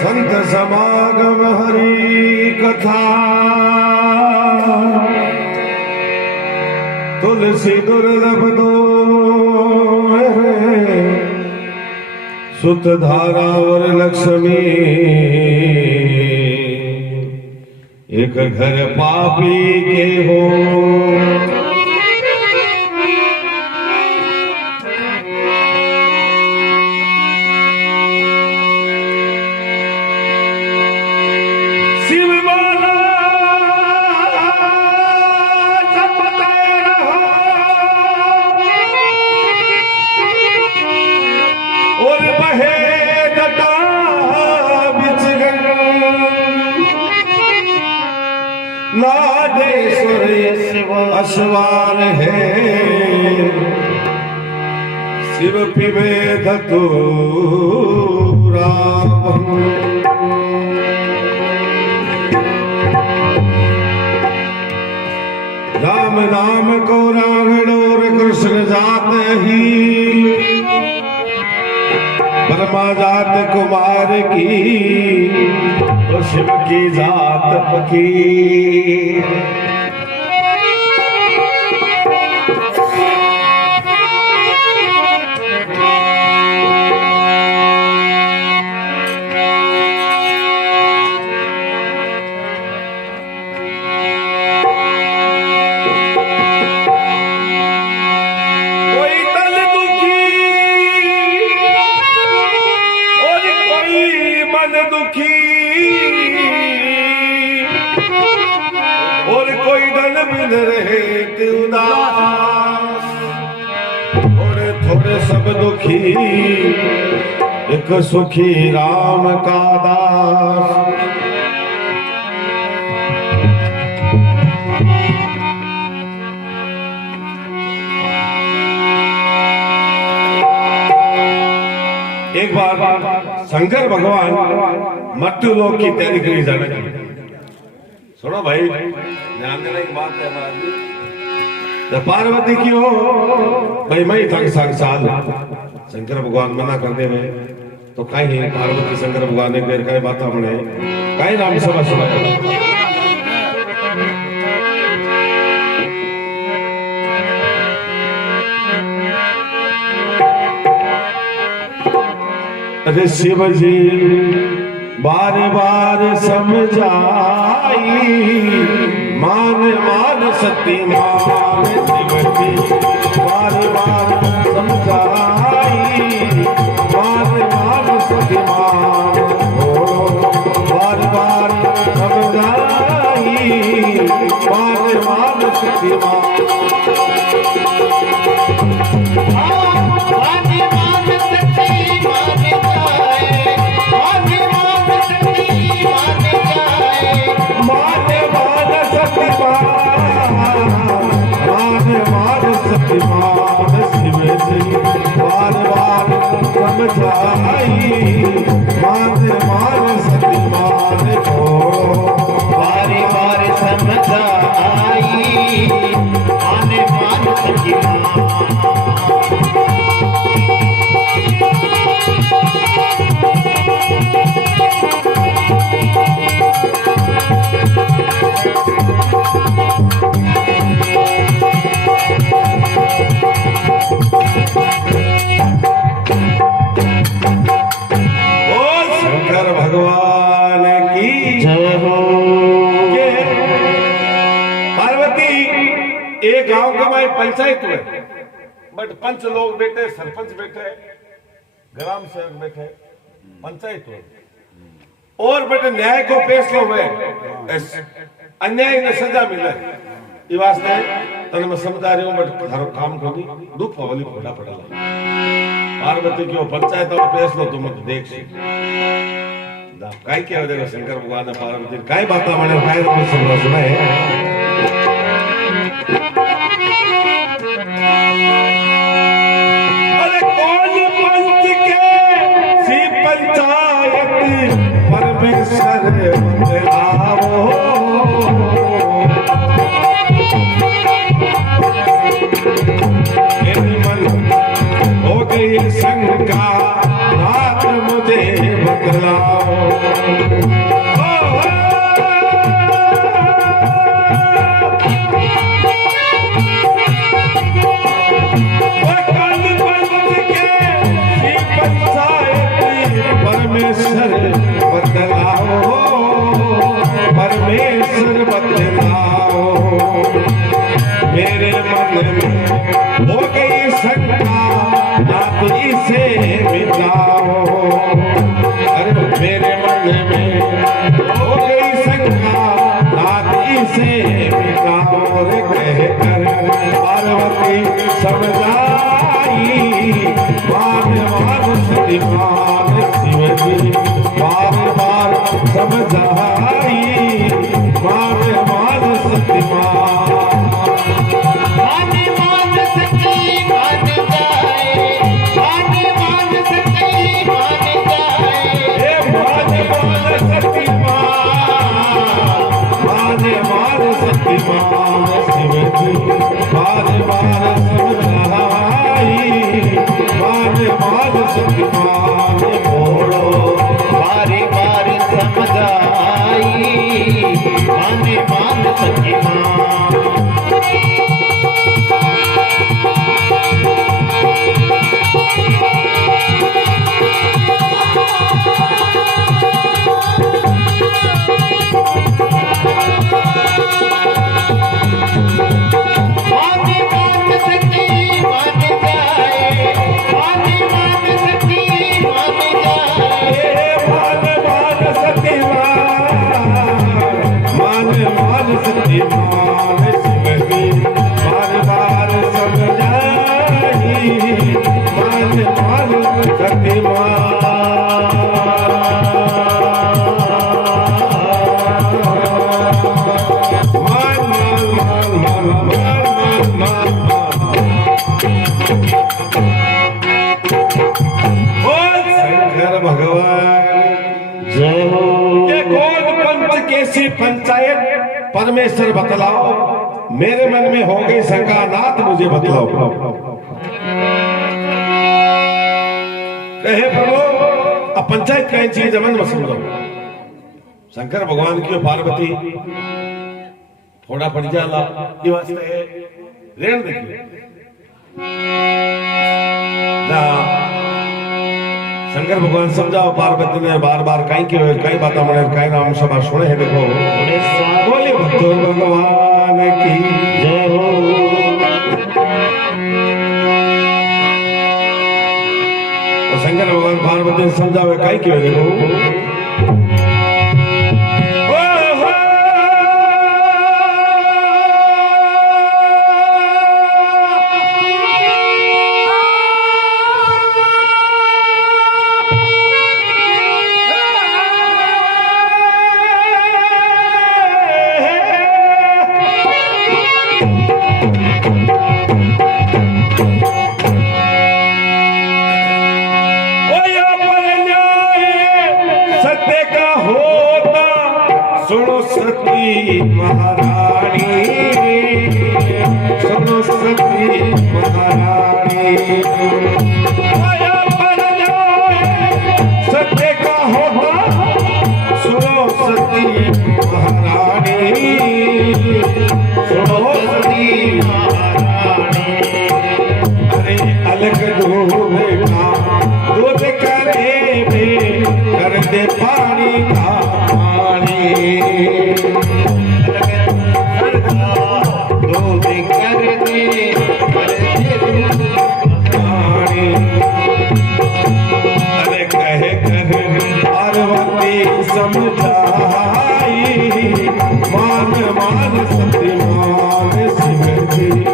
संत समागम हरि कथा तुलसी दुर्लभ दो सुत धारा और लक्ष्मी एक घर पापी के हो। अश्वार है शिव पिबे धतूरा। राम नाम को रावण और कृष्ण जात ही ब्रह्मा जात कुमार की तो शिव की जात पकी। सब दुखी एक सुखी राम का दास। एक बार शंकर भगवान मृत्यु लोक की तैयारी करी जाने लगे। सुनो भाई, ध्यान देने की बात है हमारी। पार्वती की हो भाई मैं था साक्षात शंकर भगवान मना कर दे में तो कहीं पार्वती शंकर भगवान ने कई बात हमने कहीं नाम सभा सुना। अरे शिव जी बार बार समझाई मान मान सती मान शिवजी बार बार समझाई मान मान सती मान बार बार समझाई मान मान सती मान। बार बार समझाई मान मान सती मान को बार बार समझाई मान मान सती भगवान की जय हो। पार्वती एक गांव का भाई पंचायत हुए बट पंच लोग बैठे, सरपंच बैठे, ग्राम सेवक बैठे, पंचायत हुए और बेटे न्याय को फैसलो हुए अन्याय ने सजा मिले। ये वास्ते तने मैं समझा रही हूँ बट थारो काम कोनी दुख वाली फोटा पड़ला पार्वती क्यों पंचायत और फैसलो तुम मत देख सी दा काय के देखो शंकर भगवान ने पार्वती काय बाता माने काय तुम समझ सुना है अरे कौन पंच के सी पंचायत परमेश्वर बतलाओ हो गई शंका नाथ मुझे बतलाओ परमेश्वर बतलाओ परमेश्वर बतलाओ मेरे मन में हो गई शंका नाथ इसे मिटाओ अरे मेरे मन में हो गई शंका नाथ इसे मिटाओ रे कह कर पार्वती समझाई मान मान सतीमान शिव जी बार बार समझाई मान मान सतीमान पंचायत परमेश्वर बतलाओ मेरे मन में हो गई शंका नाथ मुझे बतलाओ कहे प्रभु अब पंचायत क्या चीज मन में समझो शंकर भगवान की पार्वती थोड़ा पड़ जाला ये वास्ते रेण देखिए शंकर भगवान समझाओ पार्वती ने बार बार कई बातें मने कई नाम सभा सुने है देखो बोले भक्तों भगवान की जय हो तो शंकर भगवान पार्वती ने समझाओ कई क्यों देखो सुनो सती महारानी सुनो सती महारानी आया पर जाए सत्य का होता सुनो सती महारानी सुनो सती महारानी अरे अलग दूध का दूध करे में कर दे पानी का अरे कहे कर पार्वती समझाई मान मान सती मान शिव जी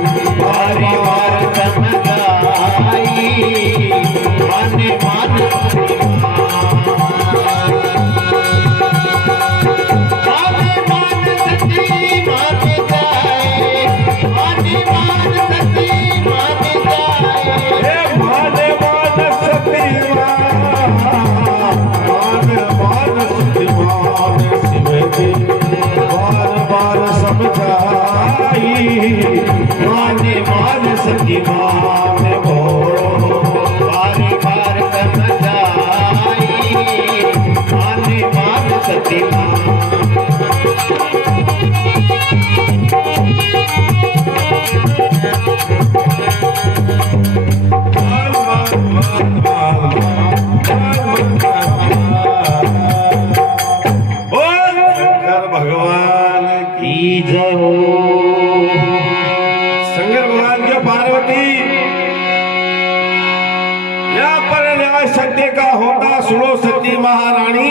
न्याय सत्य का होता सुनो सच्ची महारानी,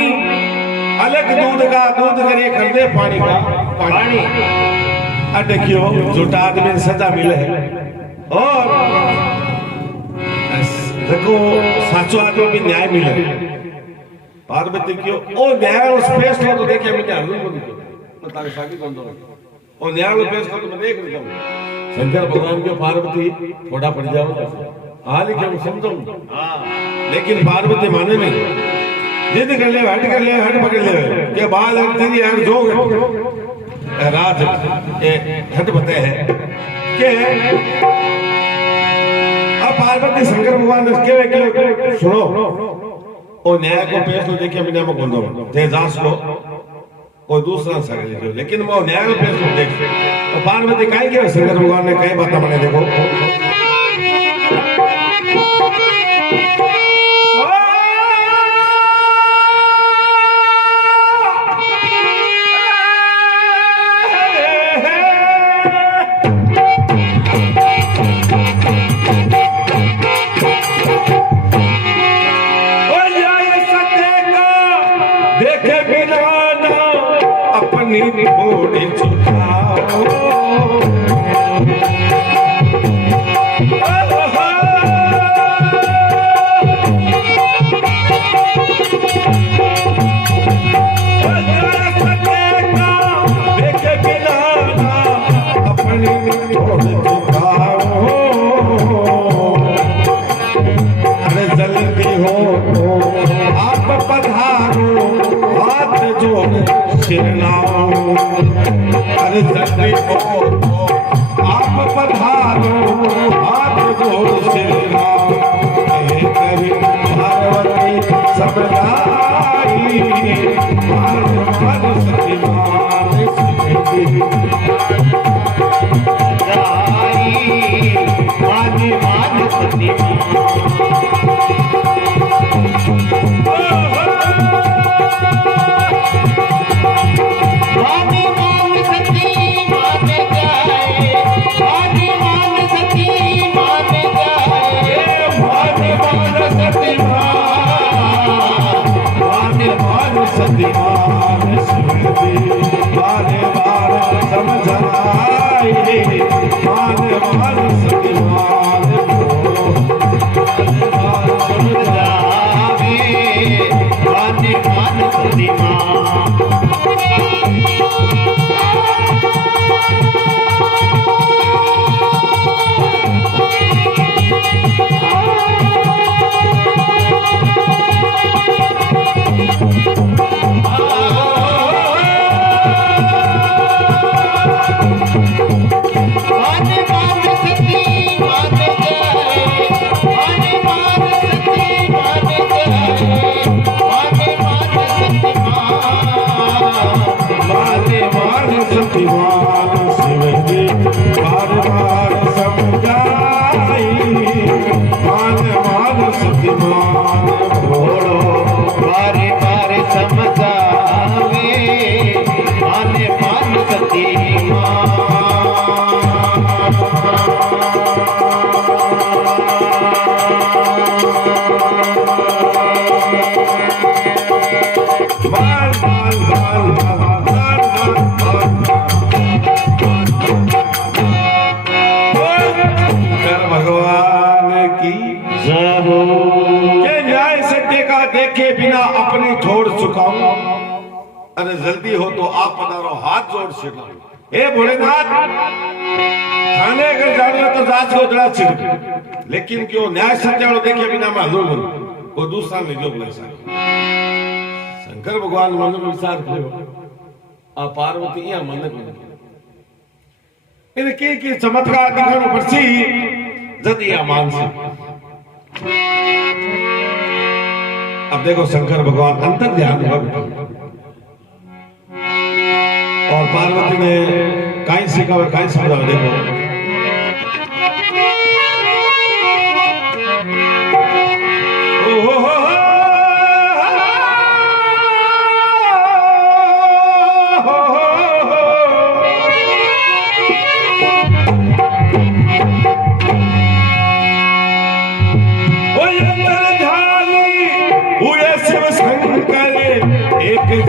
अलग दूध का दूध करे कर दे पानी का पानी। देखियो झूठा आदमी सजा मिले है और देखो साचो आदमी भी न्याय मिले। पार्वती क्यों ओ न्याय उस फैसला तो देखे मैं क्या हूं तारे साकी कौन दो ओ न्याय उस फैसला तो मैं देख रहा हूं। शंकर भगवान के पार्वती थोड़ा पड़ जाओ हाल ही क्या समझो लेकिन पार्वती माने नहीं, जिद कर ले हट पकड़ ले के बाल तेरी यार जो राज हट बते है के अब पार्वती शंकर भगवान के सुनो और न्याय को पेश तो देखिए बिना में बंदो ते जास लो कोई दूसरा सके लीजिए, लेकिन वो न्याय को पेश को देख तो पार्वती काहे के शंकर भगवान ने कई बातें बने देखो थोड़ी छुपाओ देखे बिना अपनी थोड़ी छुपाओ। अरे जल्दी हो आप पधारो हाथ जोड़ सिरनाओ। अरे जल्दी हो आप पधारो हाथ जोड़ सिरनाओ। कहीं पार्वती समझाई मान सती मान सती मान सती सतीमान बारे बार समझाए मान सतीमान समझावे मान सतीमान। देखे बिना अपनी छोड़ चुकाऊं। अरे जल्दी हो तो आप पधारो हाथ जोड़ सिरनाओ। हे भोलेनाथ थाने अगर जाने तो जांच को दड़ा छिड़, लेकिन क्यों न्याय सत्य वालों देखे बिना मैं हजूर बनूं वो दूसरा ले जो बोले शंकर भगवान मन में विचार करो आ पार्वती या मन को इनके की चमत्कार दिखानो पड़सी जदी या मानसी। अब देखो शंकर भगवान अंतर ध्यान और पार्वती ने काई सीखा और काई समझा देखो ध्यान एक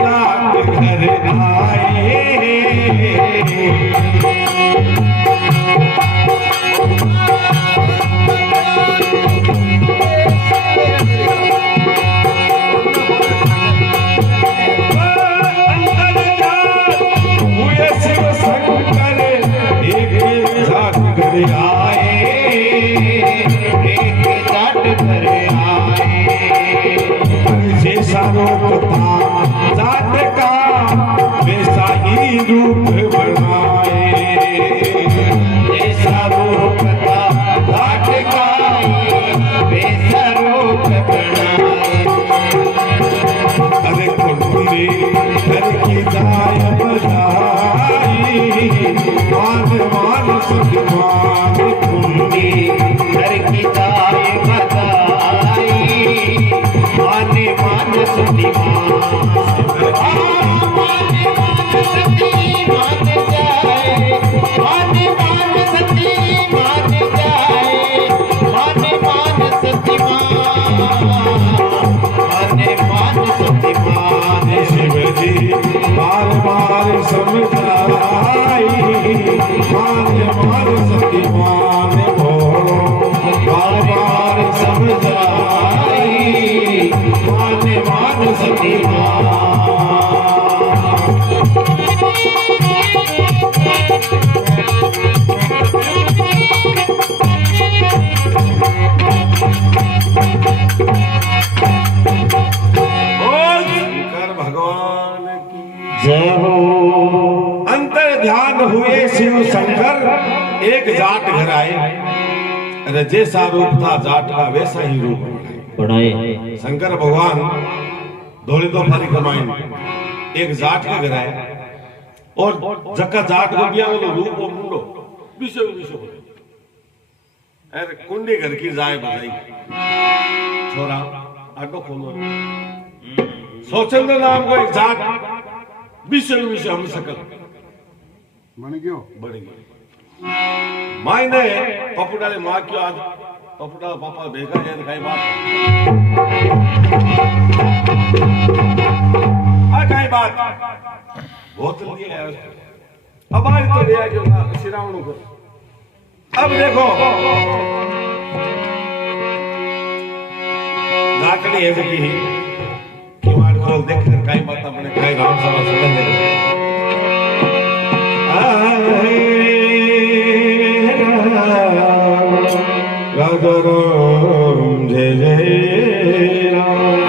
जाट घर आए जाट का वैसा ही रूप बनाए जैसा रूप था जाट का वैसा रूप बनाए अरे कुंडी घर की जाय बजाई मान मान सुखमान कुंडी घर की जाय बजाई मान मान सुखमान बार बार समझाई मान मान सतीमान भोलो बार बार समझाई मान मान सतीमान जय हो। अंतर ध्यान हुए शिव शंकर एक जाट घर आए अरे जैसा रूप था जाट का वैसा ही रूप बनाए शंकर भगवान धोली दो फारी कमाई एक जाट के घर आए और जक्का जाट को गया वो रूप और मुंडो विषय विषय अरे कुंडी घर की जाए बजाई छोरा आटो खोलो सोचंद्र नाम को एक जाट विषय विषय हम सकल बन गयो मायने पपुड़ा ने मां क्यों आज पपुड़ा पापा भेगा है कई बात आ कई बात बहुत जल्दी है अब आज तो ले आयो ना श्रीराम को अब देखो नाकड़ी है की किवाड़ खोल देख कई बात अपने कई राम सभा सुन ले राजा राम जय जय राम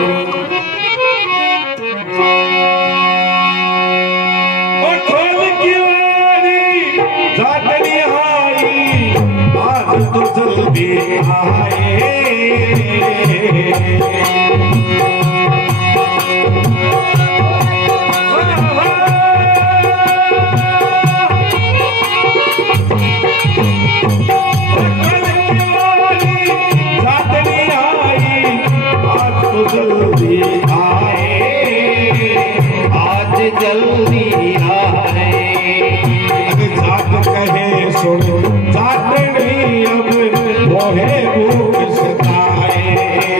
और खोल किवाड़ी जाटनी आई आज तो जल्दी आए जल्दी आए जाट कहे सुनो जाट नहीं अब मोहे भूख सताए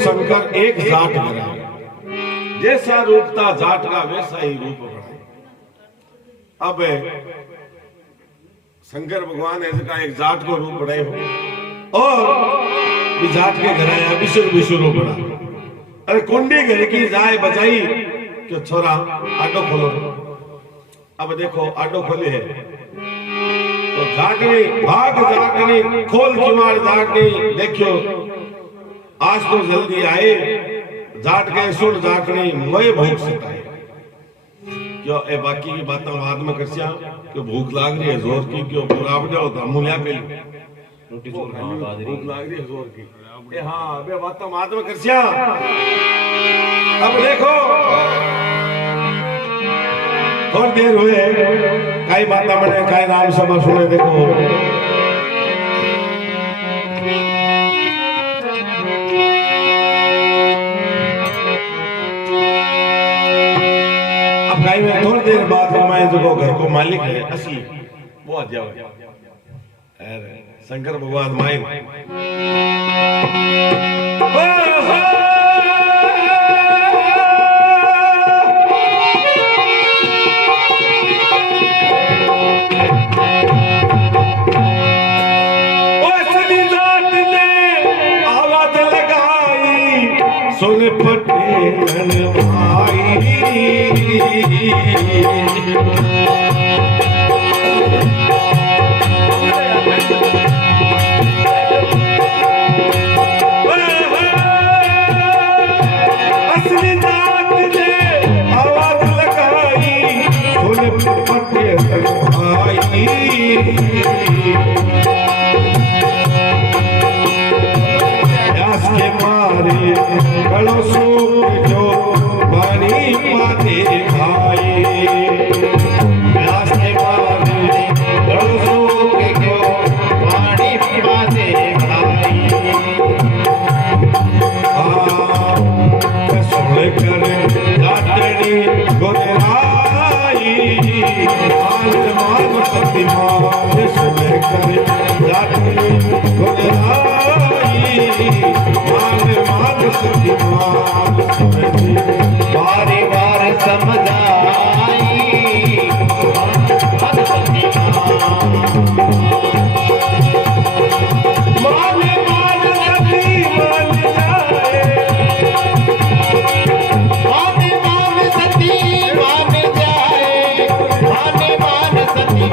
शंकर एक जाट बनाए, जैसा रूप था जाट का वैसा ही रूप बनाए। अब शंकर भगवान ऐसे का एक जाट को रूप बनाए हो और जाट के घर आया विश्व रूप बना। अरे कुंडी घर की जाए बचाई कि छोरा आटो खोलो। अब देखो आटो खोले है तो जाटनी भाग जाटनी खोल किवाड़ जाटनी देखियो आज तो जल्दी आए। जाट के सुन जाटनी मोए भूख सताए। क्यों ए बाकी की बातें बाद में करसिया क्यों भूख लाग रही है जोर की क्यों पूरा आप जाओ तो मुलिया पे रोटी चोर भूख लाग रही है जोर की। ए हाँ बे बातें बाद में करसिया। अब देखो थोड़ी देर हुए कई बातें बने कई नाम सभा सुने। देखो अब कई में थोड़ी देर बाद हमारे जो घर को मालिक है असली वो आ जाओ। अरे शंकर भगवान माइन सुन पटेल भाई असली जात ने आवाज लगाई सुन पटेल भाई। प्यास के मारे गलों सूख जो पानी पाते भाई। प्यास के मारे गलों सूख जो पानी पाते भाई। सुन कर जाटनी गुजराई मान सती मान सुन कर जाटनी गुजराई मान सती मान बारी बार समझ आई मान सती मान सती मान जाए। मान सती मान जाए मान सती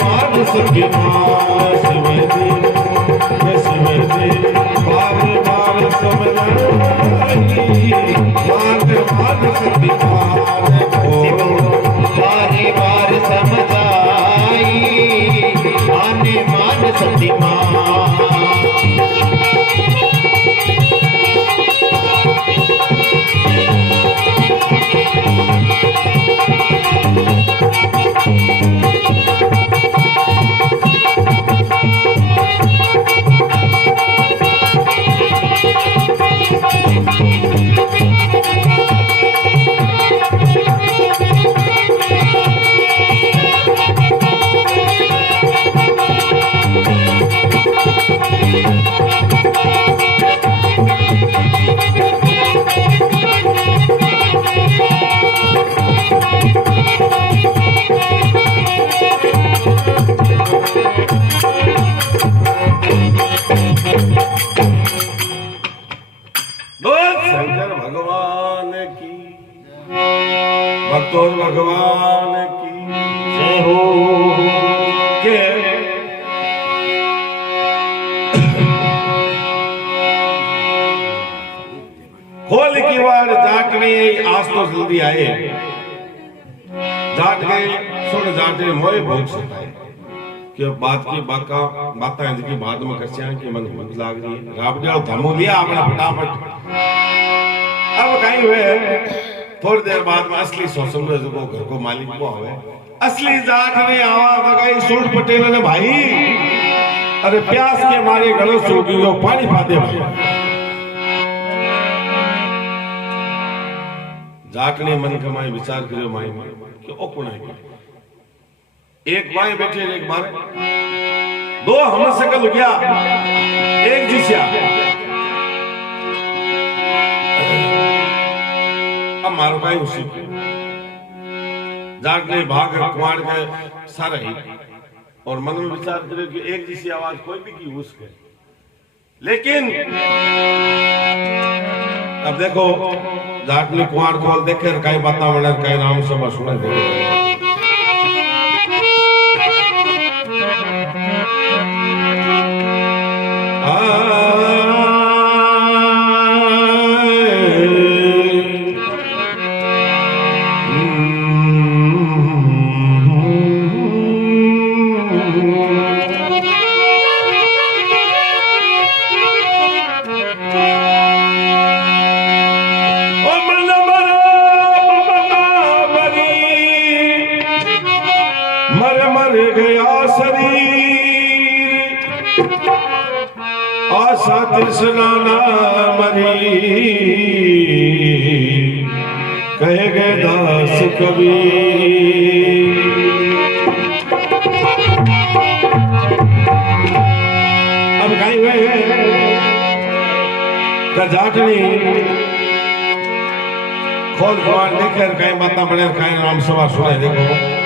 मान सती मान शिवजी शिवजी बार बार समझ आई मान सती मान बारी बार समझ आई मान सती मान। शंकर भगवान की भक्तों भगवान की जय हो। के खोल की वार जाटने आज तो जल्दी आए। जाट गए सुन जाटे मोए भूख सताए। कि बात की बाका बातें जिनकी बाद में करसिया कि मन भूख लाग रही है राब जाओ धमो लिया अपना फटाफट। अब कहीं हुए थोड़ी देर बाद में असली सोचम में जो घर को मालिक को हुए असली जाट ने आवाज लगाई सुन पटेल ने भाई। अरे प्यास के मारे गलों सूख गयो पानी पाते भाई। जाट ने मन कमाई विचार करो माई कि ओ कौन है एक माए बैठे एक बार दो हम सकल गया एक जिस्या अब मारो भाई उसी जाट ने भाग कुआड़ के सारा ही और मन में विचार करे कि एक जैसी आवाज कोई भी की उसके लेकिन अब देखो जाट ने कुआड़ खोल देखे कई बातें बने कई राम सभा सुने देखे मर गया शरीर आशा तृष्णा ना मरी कहे गए दास कबीर। अब गाई हुए जाटनी खोल खोल लेकर कहीं माता बने कहीं राम सभा सुनाए देखो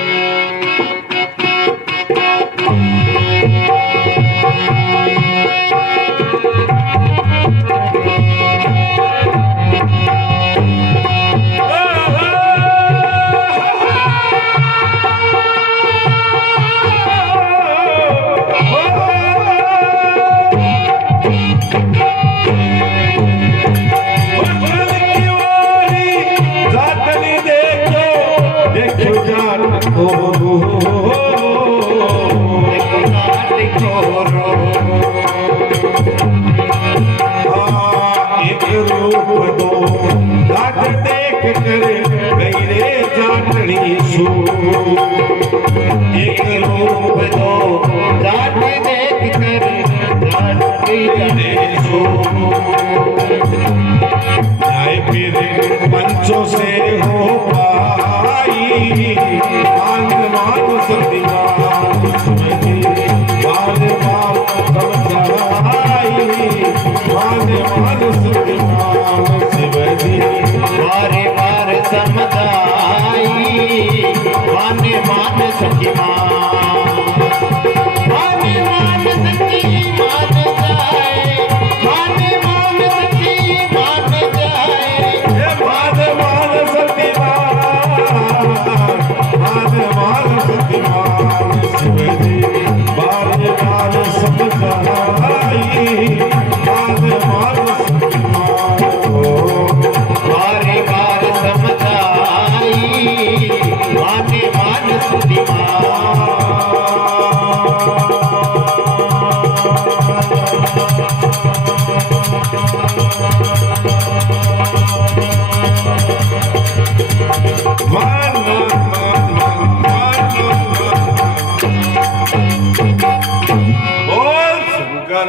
पंचों से हो पाई मान मान सतीमान मान मान समझाई मान मान सतीमान शिवजी बारे बार समझाई मान मान सतीमान मान मान सतीमान जाए मान मान सतीमान जाए मान मान सतीमान शिवजी बार बार समझाई मान मान सतीमान बारे बार समझाई मान मान सतीमान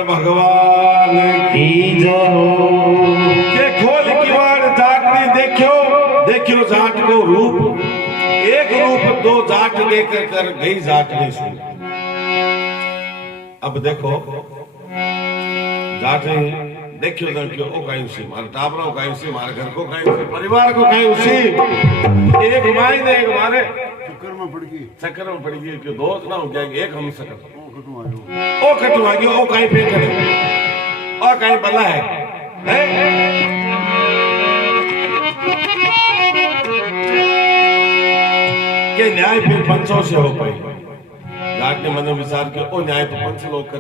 भगवान की के खोल किवाड़ जाटनी देखियो जाट को रूप एक रूप दो जाट लेकर कर गई जाटनी सुन। अब देखो जाटनी देखियो ओ कहीं उसी मारे टाबरा कहीं उसी मारे घर को कहीं उसी परिवार को कहीं उसी एक माई ने एक मारे चक्कर में पड़ गई कि दो ना हो जाएंगे एक हम सकते ओ कटवा गयो ओ कहीं पे करे और कहीं बला है के न्याय फिर पंचों से हो पाई जाट ने मन विचार किया ओ न्याय तो पंच लोग कर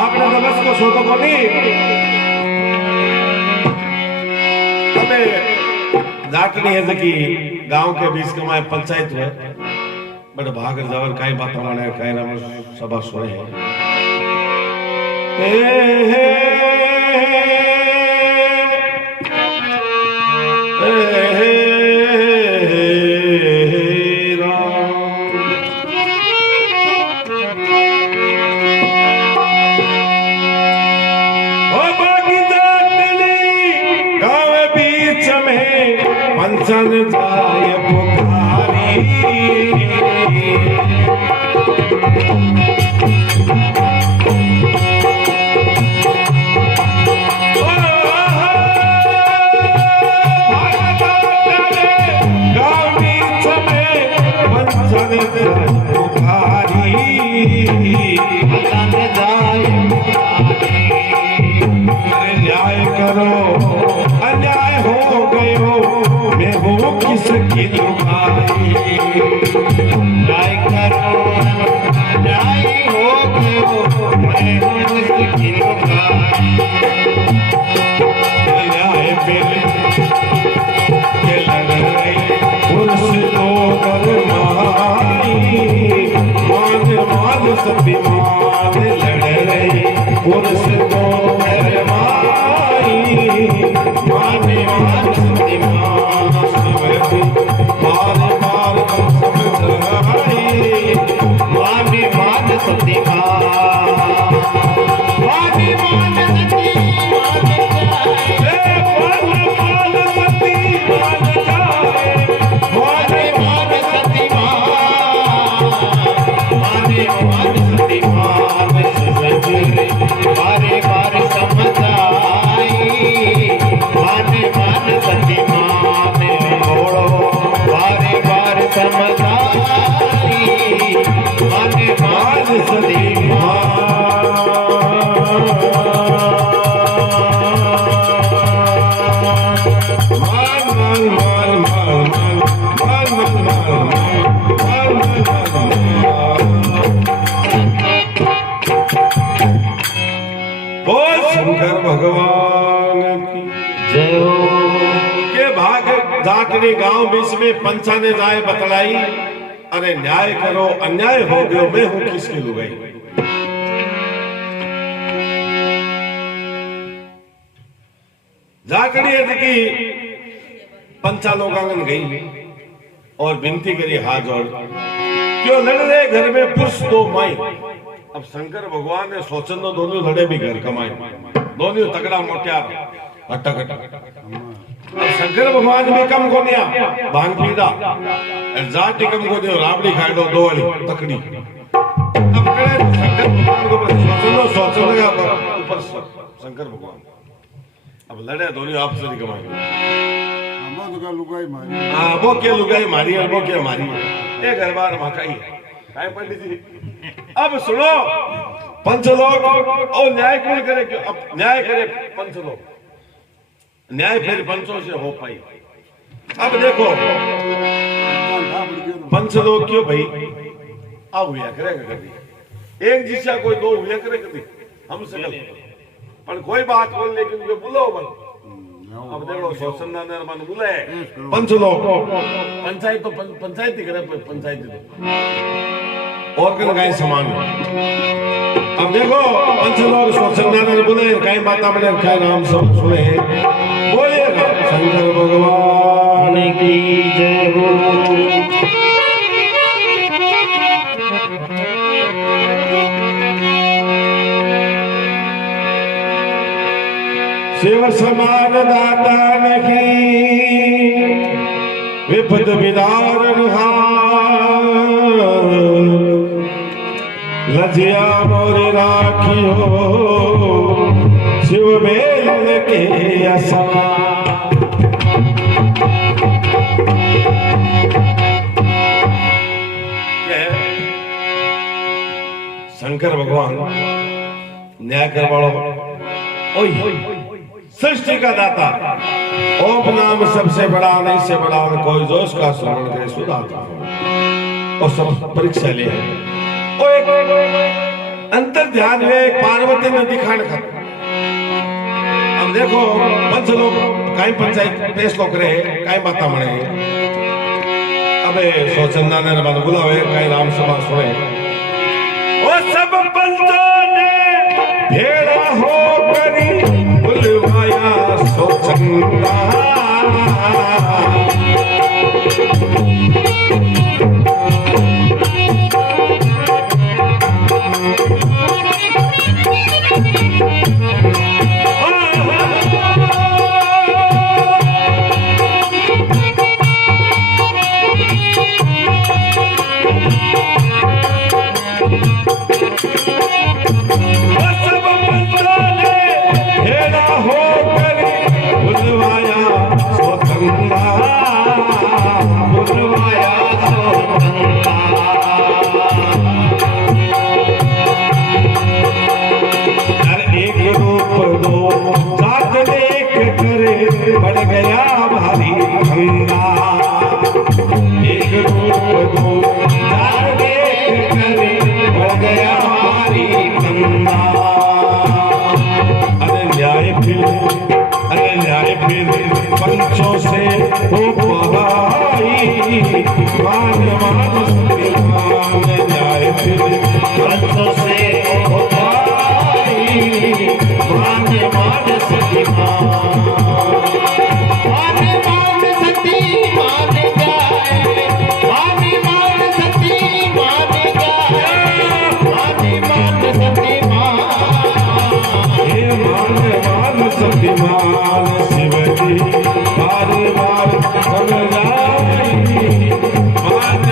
आपने तो बस को सोचो को नहीं हमें जाट नहीं है कि गांव के बीच कमाए पंचायत हुए बट भागर जावर काई बात माने काई राम सभा सुने पंचन जाय पुकारी जय हो के भाग जाटनी गांव बीच में पंचा ने जाए बतलाई, अरे न्याय करो अन्याय हो गयो, मैं हूं किसकी लुगाई। जाटनी की पंचा लोग आंगन गई और विनती करी हाथ जोड़, क्यों लड़ रहे घर में पुरुष दो माई। अब शंकर भगवान ने सोचन तो दोनों लड़े भी घर कमाए, दोनों तगड़ा मोटिया अटक अटक। अब शंकर भगवान भी कम को दिया भांग पीड़ा, जाति कम को दियो राबड़ी खाए दो वाली तकड़ी। अब करे शंकर भगवान को सोचन लगा ऊपर शंकर भगवान। अब लड़े दोनों आपस में कमाए, लुगाई मारी, हाँ वो क्या लुगाई मारी और वो क्या मारी, एक घर बार मकाई काय पंडित जी। अब सुनो पंच लोग और न्याय कौन करे, अब न्याय करे पंच लोग, न्याय फिर पंचों से हो पाई। अब देखो पंच लोग क्यों भाई अब हुआ करेगा कभी एक जिसा कोई दो हुआ करे कभी हम सकल पर कोई बात बोल, लेकिन जो बोलो बन। अब देखो शोषण मन बोले पंच लोग पंचायत तो पंचायत ही करे, पंचायत तो और कन गाय समान। अब देखो पंच लोग शोषण बोले गाय माता बने काय नाम सब सुने, बोलिए शंकर भगवान की जय हो शिव समान दाता नहीं विपद विदारण लजिया मोर राखियो शिव बेल के असमा। शंकर भगवान न्याय करवाड़ो, ओय सृष्टि का दाता, ओम नाम सबसे बड़ा नहीं से बड़ा कोई जोश का स्मरण करे सुदाता और सब परीक्षा ले। और एक अंतर ध्यान में पार्वती ने दिखाने का। अब देखो पंच लोग कई पंचायत पेश लोग रहे कई माता मणे, अबे सोचंदा ने मन बुलावे कई राम सभा सुने, वो सब पंचों ने भेड़ा हो करी बुलवाया सोचंदा। बढ़ गया भारी ठंडा, एक रूप दो चार देख करे बढ़ गया भारी ठंडा। अरे न्याय फिर पंचों से हो पहाई, मान मान सुनिमान न्याय फिर पंचों से हो पहाई, मान मान सुनिमान। शक्तिमान शिवजी बार बार समझाई, मान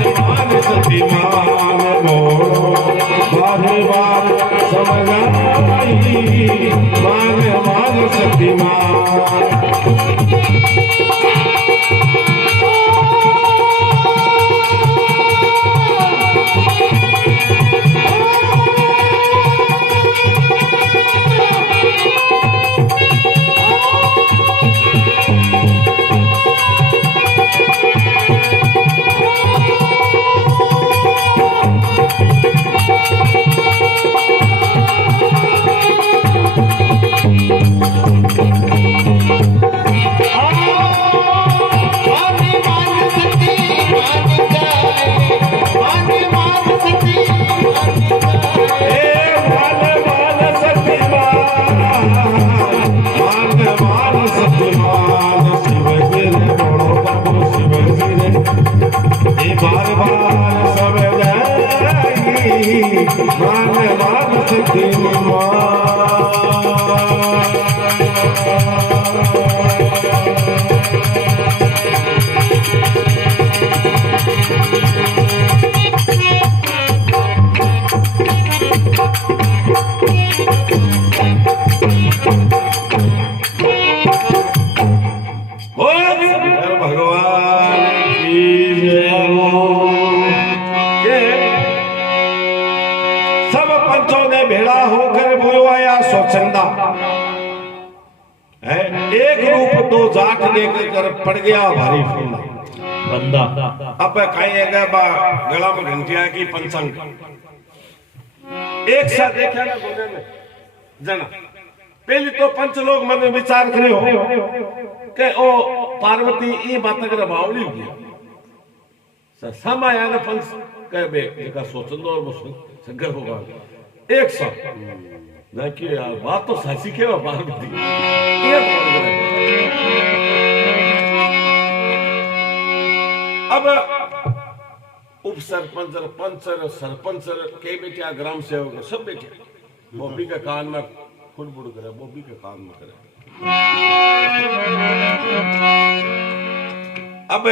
एक रूप दो जाट लेकर पड़ गया भारी बंदा। अब कहीं गला में घंटिया की पंचंग एक साथ देखा ना दोनों में जना पहली तो पंच लोग मन में विचार करे हो के ओ पार्वती ये बात कर बावली हो गया समय आया ना पंच कह बे का सोचंदो और शंकर होगा एक साथ ना कि यार बात तो साची के पार्वती ये अब उप सरपंच पंच सरपंच के बेटिया ग्राम सेवक सब बेटे बॉबी के कान में फुड़फुड़ करे बॉबी के कान में करे। अब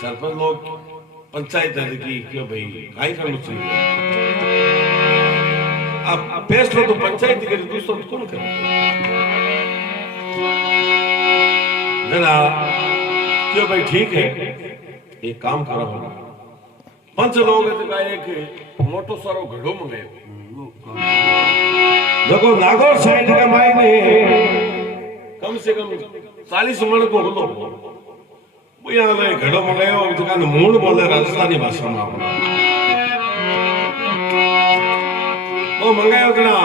सरपंच लोग पंचायत की क्यों भाई काई करना चाहिए अब फैसला तो पंचायत करे दूसरों कौन करे जना क्यों भाई ठीक है एक काम करो पंच लोग एक मोटो सारो घड़ो मंगाए देखो नागौर साइड का मायने कम से कम 40 मन को होलो घड़ो मंगायो मूल बोले राजस्थानी भाषा में वो मंगायो जना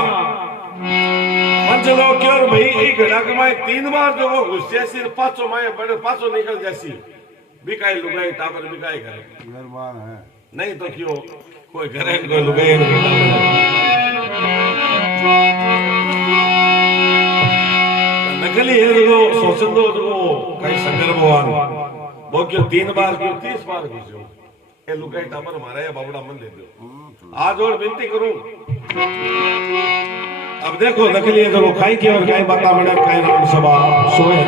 पंच लोग क्यों भाई एक घड़ा कमाए 3 बार जो वो घुस जैसी पांचों माए बड़े पांचों निकल जैसी बिकाई लुगाई टापर बिकाई करे मेहरबान है नहीं तो क्यों कोई घरे कोई लुगाई नकली है जो सोचंदो जो कई शंकर भगवान वो क्यों 3 बार क्यों 30 बार घुसो ये लुगाई टापर मारे या बाबड़ा मन दे दो आज और विनती करूं अब देखो नकली है जो खाई के और खाई बता बड़ा खाई राम सभा सोए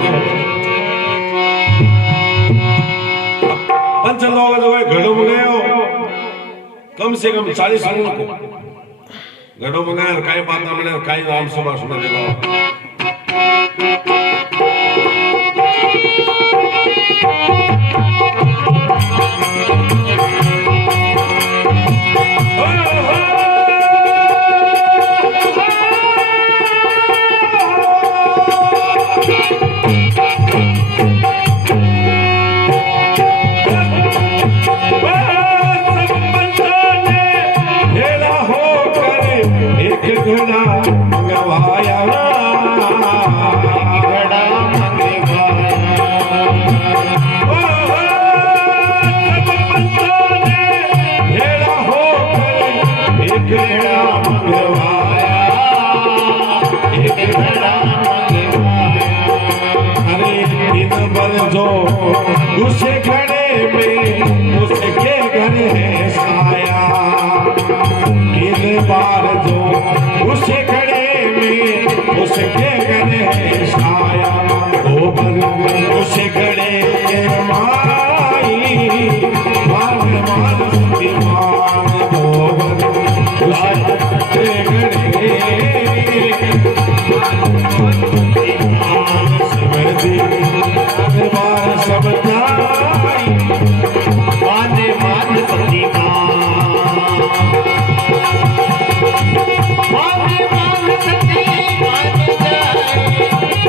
पंच लोग जो है घड़ो मंगायो कम से कम 40 लोगों को घड़ो मंगाया काई बाता बड़ा काई राम सभा सुना देगा जो उसे घड़े में उसके घर है साया इन बार जो उसे घड़े में उसके घर है साया गोबर उसे घड़े माई मान मान मान गोबर उसे घड़े सब माने मान सती माने मान सती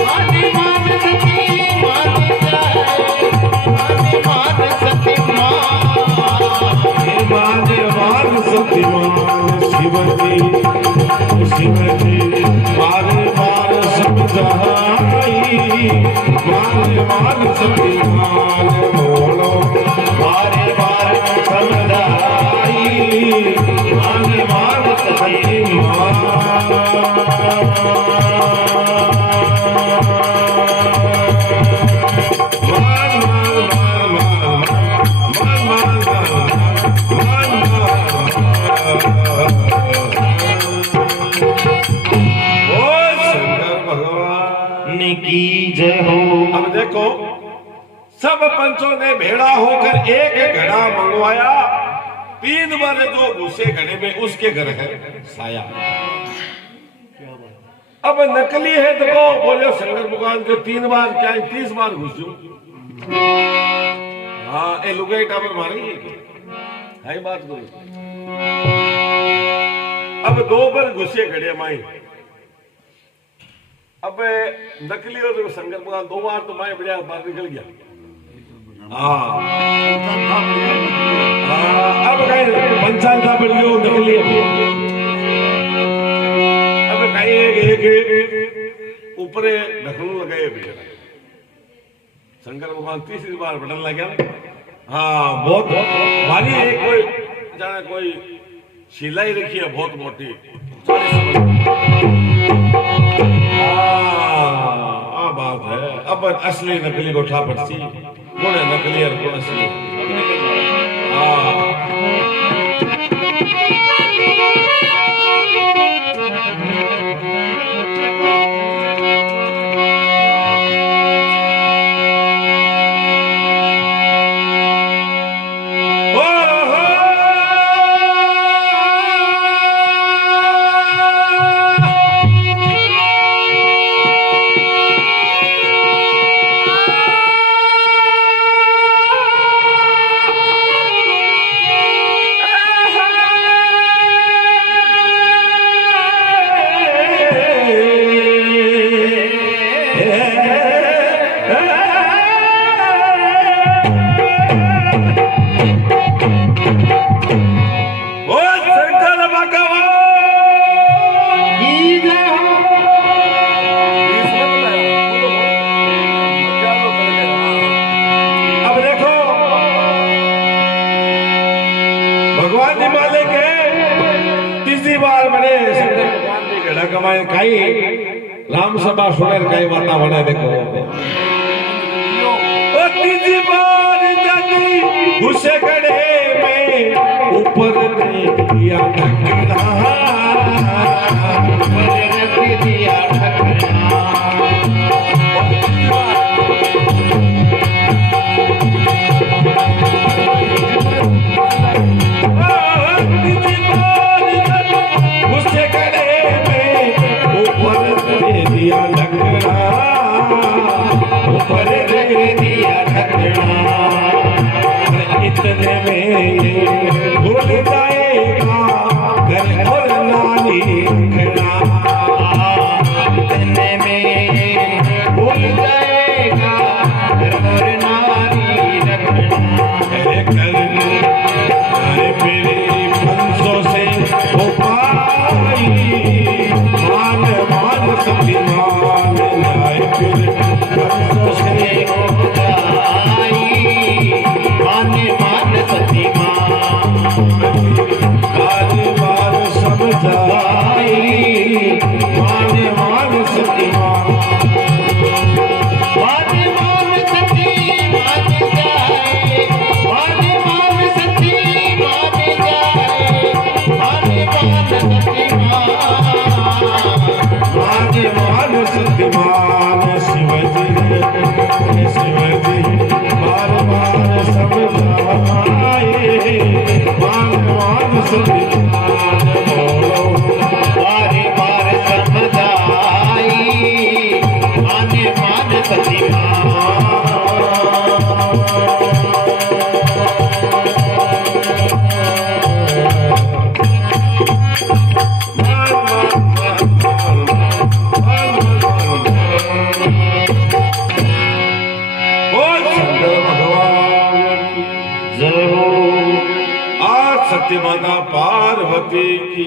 माने मान सती माने मान सती माने मान सती शिवजी शिवजी मारे मार समझाई मारे मान सती मान बोलो मारे मार समझाई माने मान सती मान मान मान मान मान मान मान की जय हो। अब देखो सब पंचों ने भेड़ा होकर एक घड़ा मंगवाया, 3 बार जो घुसे घड़े में उसके घर है साया। अब नकली है देखो बोले शंकर भगवान के 3 बार क्या 30 बार घुसू। हाँ ये लुगाई टावर मारी है बात करो। अब 2 बार घुसे घड़े माई। अब नकली हो तो शंकर भगवान 2 बार तो माए बढ़िया बाहर निकल गया। हाँ अब कहीं पंचायत था बढ़ गयो नकली। अब कहीं एक ऊपर ढकनू लगाए बेचारा शंकर भगवान 3 बार बटन लग गया। हाँ बहुत भारी है। कोई जाने कोई सिलाई रखी है बहुत मोटी 40 बात है। अब असली नकली को उठा पड़ती कौन है नकली और कौन असली। कमाए काई राम सभा सुनेर काई वाता बने देखो। ओ तीजी बार जाती घुसे गड़े में ऊपर दिया ढकना, ऊपर रख दिया ढकना। इतने में भूल जाएगा घर और नानी रखना, इतने में भूल जाएगा घर और नानी रखना। अरे मेरे 500 से हो पाई मान मान सती मान जाए फिर 500 से हो पाई मान मान सती बार बार समझाई मान मान सती मान मान सती मान जाए मान मान सती मान जाए मान मान सती मान शिवजी बार बार समझाए मान मान सती मान बोलो बार बार समझाई मान मान सती माता पार्वती की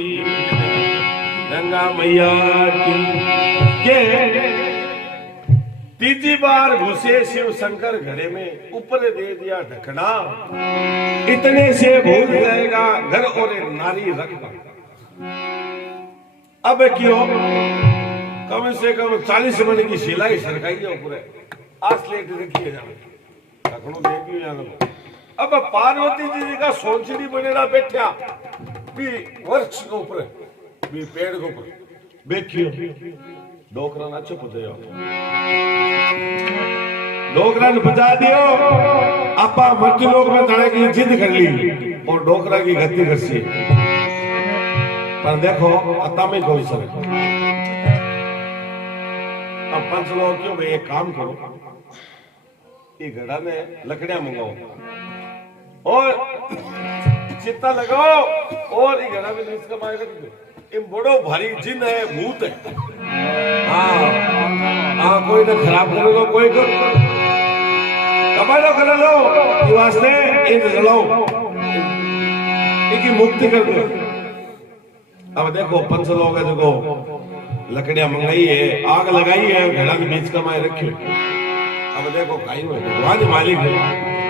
गंगा मैया की। के तीजी बार घुसे शिव शंकर घड़े में ऊपर दे दिया ढकना, इतने से भूल जाएगा घर और नारी रखना। अब क्यों कम से कम 40 मन की सिलाई सरकाई है ऊपर आसलेट रखिए जाना। अब पार्वती जी का सोचनी बनेरा बैठा भी वृक्ष के ऊपर भी पेड़ के ऊपर बैठियो डोकरा ना चुप हो जाओ डोकरा ने बचा दियो आपा मृत्यु लोक में जाने की जिद कर ली और डोकरा की गति कर सी पर देखो अता में कोई सर अब पंच लोग क्यों भाई एक काम करो ये घड़ा में लकड़ियां मंगाओ और चित्ता लगाओ और ये घड़ा में इसका मार रख दो ये बड़ो भारी जिन है भूत है हाँ कोई ना खराब कर लो कोई कर कमालो कर लो ये वास्ते इन जलाओ इनकी मुक्ति कर दो अब देखो पंच लोग है जो लकड़ियां मंगाई है आग लगाई है घड़ा में बीच कमाए रखी अब देखो काई में भगवान मालिक है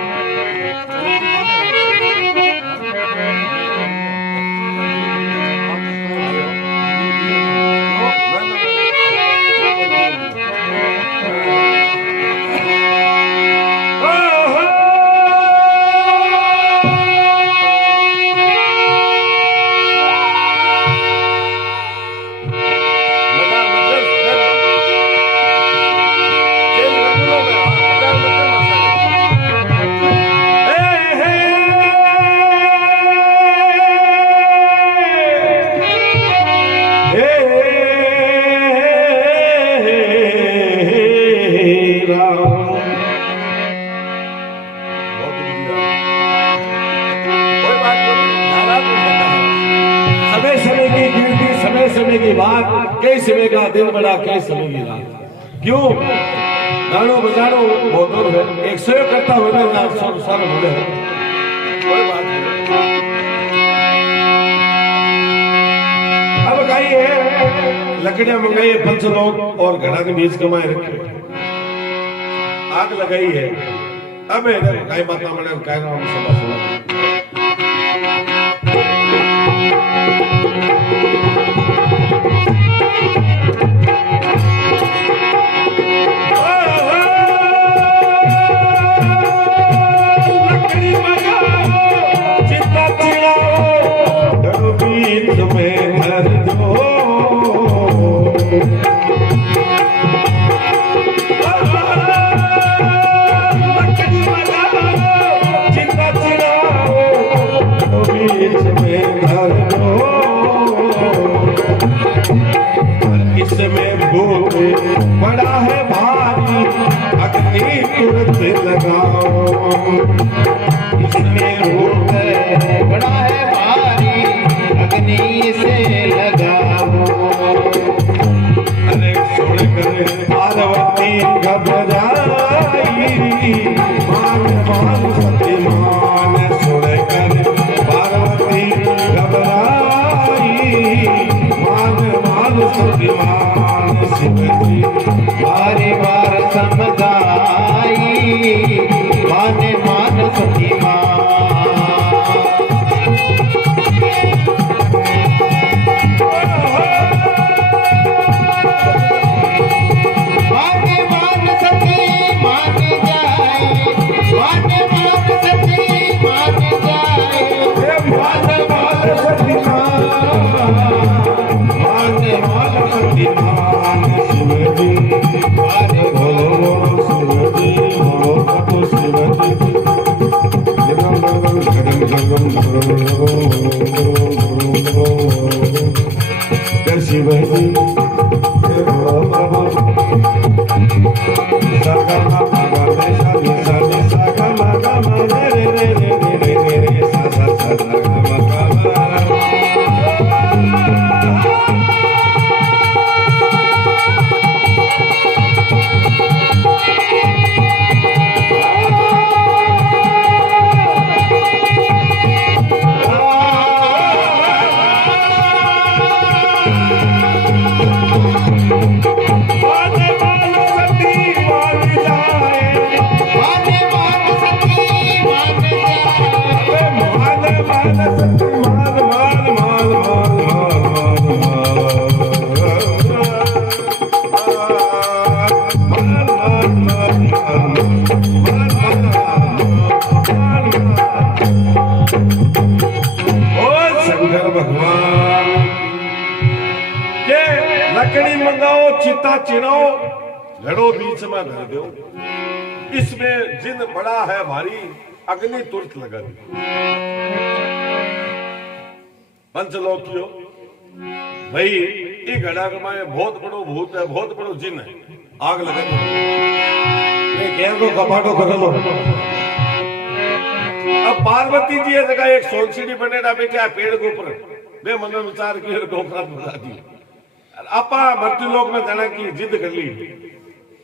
समय की बात कई समय का दिन बड़ा कई समय की रात क्यों गानो बजानो बहुत दूर है एक सौ करता हुआ ना साल बोले कोई बात नहीं अब कही है लकड़ियां मंगाई है पंच लोग और घड़ा के बीच कमाए रखे आग लगाई है अब कई बात मैंने कह रहा हूँ सुना सुना इसमें भूत बड़ा है भारी अग्नि तुरंत लगाओ इसमें भूत बड़ा है भारी अग्नि से लगाओ अरे सुन कर पार्वती घबराई मान मान सत्यमान सुन कर पार्वती घबराई मान मान सत्यमान शिवजी बारे बार समझाई मान मान सत्यमान चिता चिनो घड़ो बीच में धर दो, इसमें जिन बड़ा है भारी अग्नि तुरंत लगा दी। पंचलोकियो भाई ये घड़ा में बहुत बड़ो भूत है, बहुत बड़ो जिन है, आग लगा दो। मैं कह को कपाटो कर लो। अब पार्वती जी ये जगह एक सोनसीढ़ी बनेड़ा बैठा पेड़ के ऊपर, वे मन विचार की डोकरा बना दी। आपा मृत्यु लोक में जाना की जिद कर ली।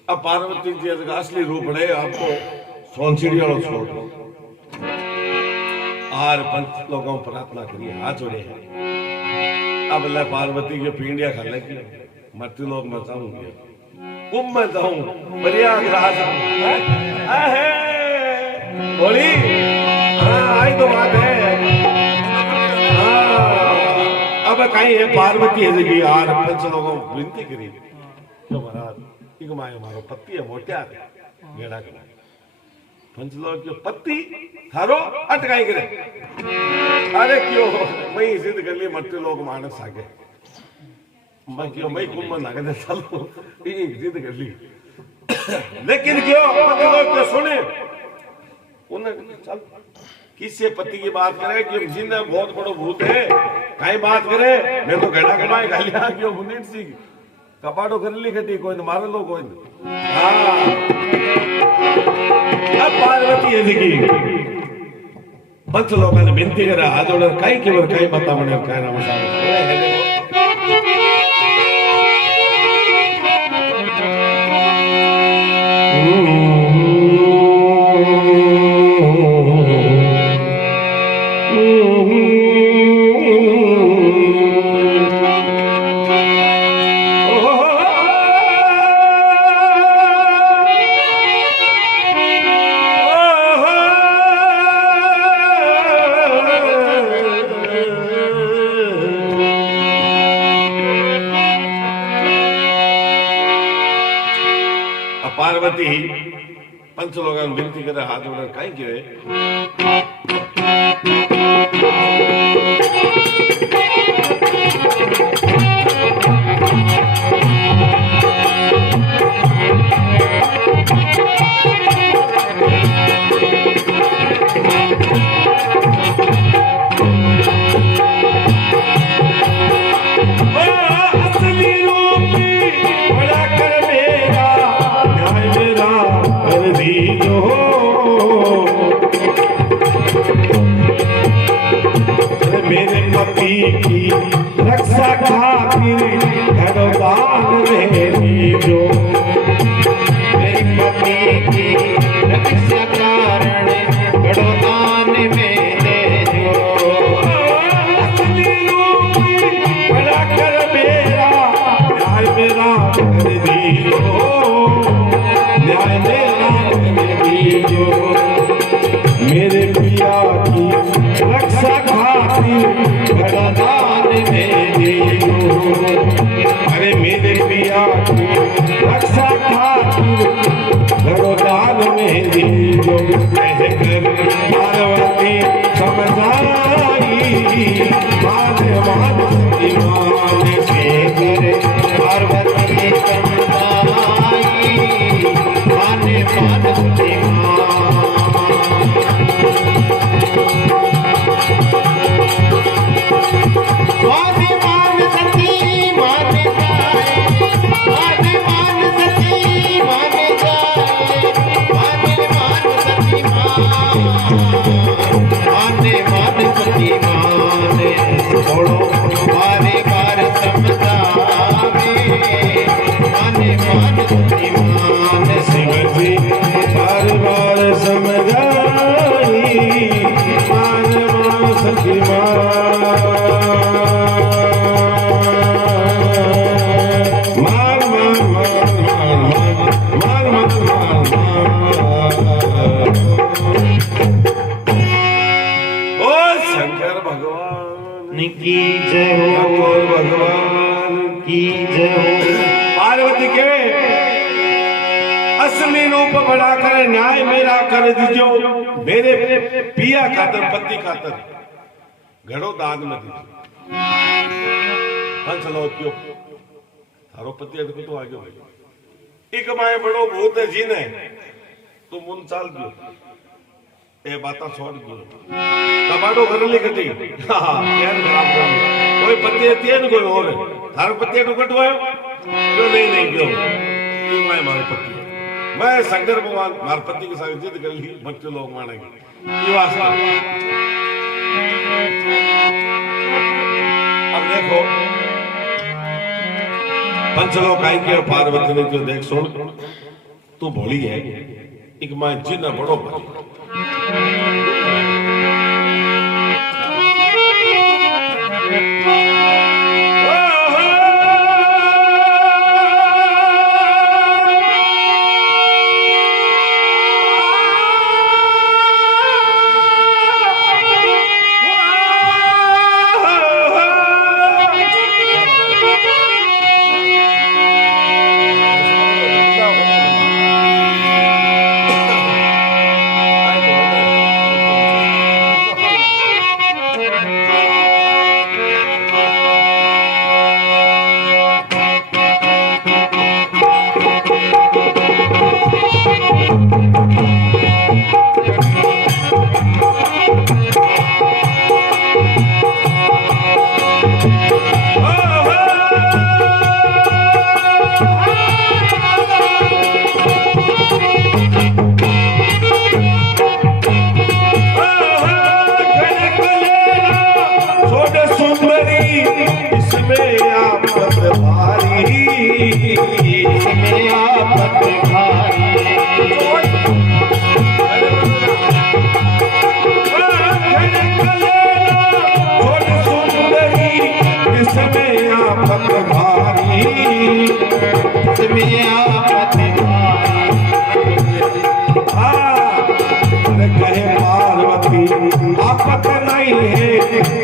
अब पार्वती जी जगह असली रूप रहे आपको सोनसीढ़ी वालों छोड़ दो। आर पंच लोगों प्रार्थना करिए, हाथ जोड़े हैं। अब ले पार्वती के पिंडिया खा ले की मृत्यु लोक में जाऊंगी, कुंभ में जाऊं, प्रयागराज बोली आई तो बात है। अब कहीं है पार्वती है जगी यार पंच लोगों विनती करी तो महाराज एक मायो मारो पत्ती है मोटिया गेड़ा करा पंच लोग की पत्ती थारो अटकाई करे। अरे क्यों मैं जिद कर ली मट्टी लोग मानस आगे मैं क्यों मैं कुंभ लगा दे चलो ये जिद कर ली। लेकिन क्यों पंच लोग तो सुने उन्हें चल किससे पति की बात करे कि जिंदा बहुत बड़ो भूत है कहीं बात करे। मैं तो घड़ा कमाए गालियां क्यों बुनेट सी कपाटो कर ली खटी कोई न मार लो कोई न। हाँ अब पार्वती है देखी पंच लोगों ने विनती करा हाथ जोड़ कहीं केवल कहीं बता बने कहना मसाला पार्वती पंच लोगों ने विनती करे हाथ जोड़ कहीं क्यों मेरे पति की रक्षा खातिर घड़ोदान में दीजो। मेरे पति की रक्षा कारण घड़ोदान में दीजो। असली रूप बड़ा कर मेरा न्याय मेरा कर दीजो। न्याय मेरा कर दीजो। मेरे पिया की रक्षा खातिर घड़ोदान में दीजो। अरे मेरे पिया की रक्षा खातिर घड़ोदान में दीजो। कहकर पार्वती समझ आई मान मान सती मान से करे। पार्वती समझ आई मान मान सती की जय हो, भगवान की जय हो। पार्वती के असली रूप बढ़ाकर न्याय मेरा कर दीजो। मेरे पिया खातर पति खातर घड़ो दान में दीजिए। पंचलोकियों थारो पति अटको तो आगे भाई एक माए बड़ो भूत है जीने तू मुन चाल दियो ए बाता छोड़ दियो कबाड़ो कर ले कटी हां यार खराब कर लिया कोई पति है तेन कोई और है थारो पति अटको कटवायो क्यों नहीं क्यों ये मारे पति मैं शंकर भगवान मार पति के साथ जिद कर ली बच्चे लोग मानेंगे ये वास्ता अब देखो पंचलोक आई के पार्वती ने जो देख सुन तू भोली है एक मां जिन बड़ो भाई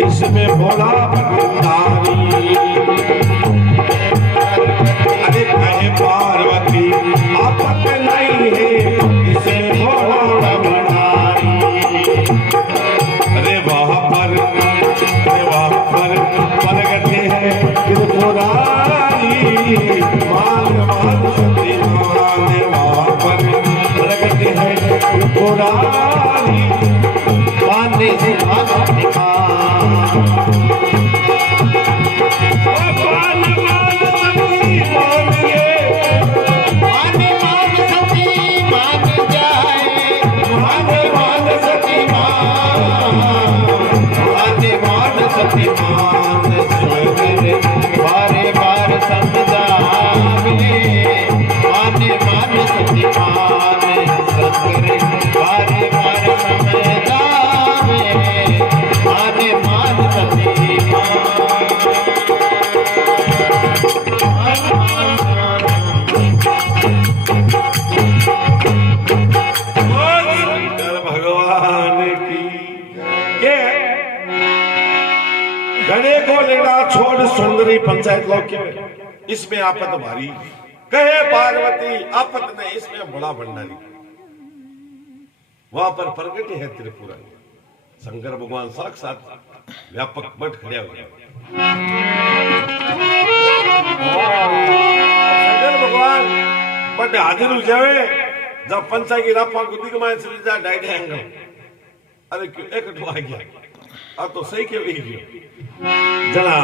इसमें भोला भंडारी अरे कहे पार्वती आपत नहीं है इसमें भोला भंडारी अरे वहां पर प्रगटे है त्रिपुरारी मान सती मान वहां पर प्रगटे है त्रिपुरारी माने से सुंदरी पंचायत लोग के इसमें आपत भारी कहे पार्वती आपत ने इसमें बड़ा भंडारी वहां पर प्रगट है त्रिपुरा शंकर भगवान साक्षात व्यापक बट खड़े हो गया शंकर भगवान बट हाजिर हो जावे जब पंचा की रापा गुदी कमाए चली जा डाइट एंगल अरे क्यों एक आ गया अब तो सही के वही गया जना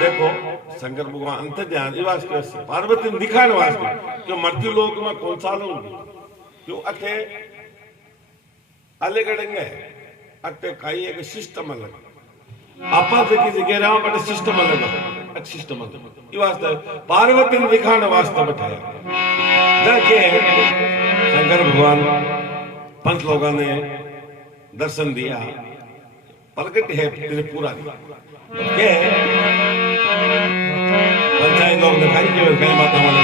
देखो शंकर भगवान अंत ध्यान वास्ते पार्वती ने दिखाने वास्ते जो मृत्यु लोक में कौन सा लोग क्यों अटे अलग गड़ेंगे अटे काई एक सिस्टम अलग आपा की जगह रहा बट सिस्टम अलग अच्छी सिस्टम अलग ये वास्ते पार्वती ने दिखाने वास्ते बैठाया जाके शंकर भगवान पंच लोगों ने दर्शन दिया प्रकट है त्रिपुरा के पंचायत लोग दिखाई के कई माता वाले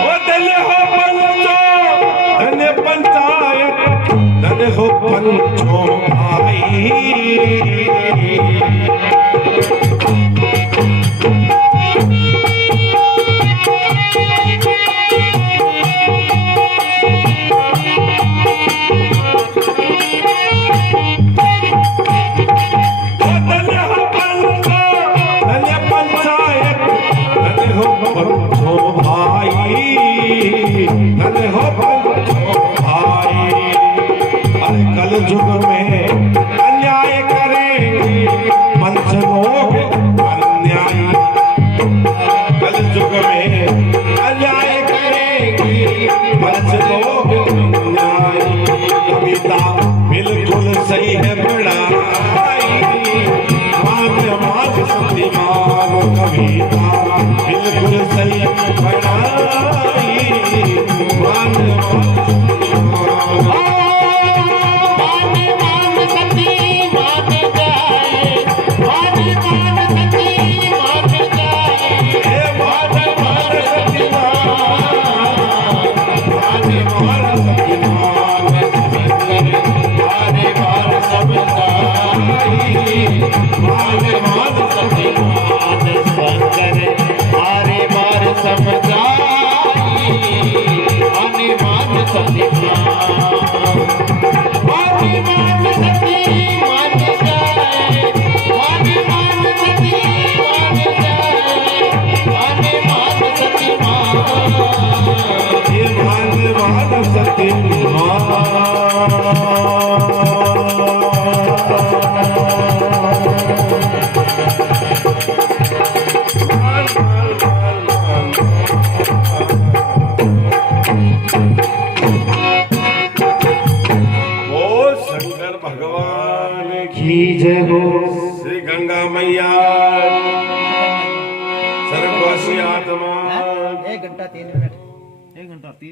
ओ दिल हो पंचो धन्य पंचायत धन्य हो पंचो भाई Oh, पंचो भाई, धन हो पंचो भाई। अरे कल युग में अन्याय करेंगे पंच लोग अन्यायी, कल युग में अन्याय करेंगे पंच लोग अन्यायी। कविता बिल्कुल सही है बड़ाई, मान शक्तिमान कविता बिल्कुल सही बड़ाई, मान जय हो। श्री गंगा मैया सर्ववासी आत्मा। 1 घंटा 3 मिनट 1 घंटा 3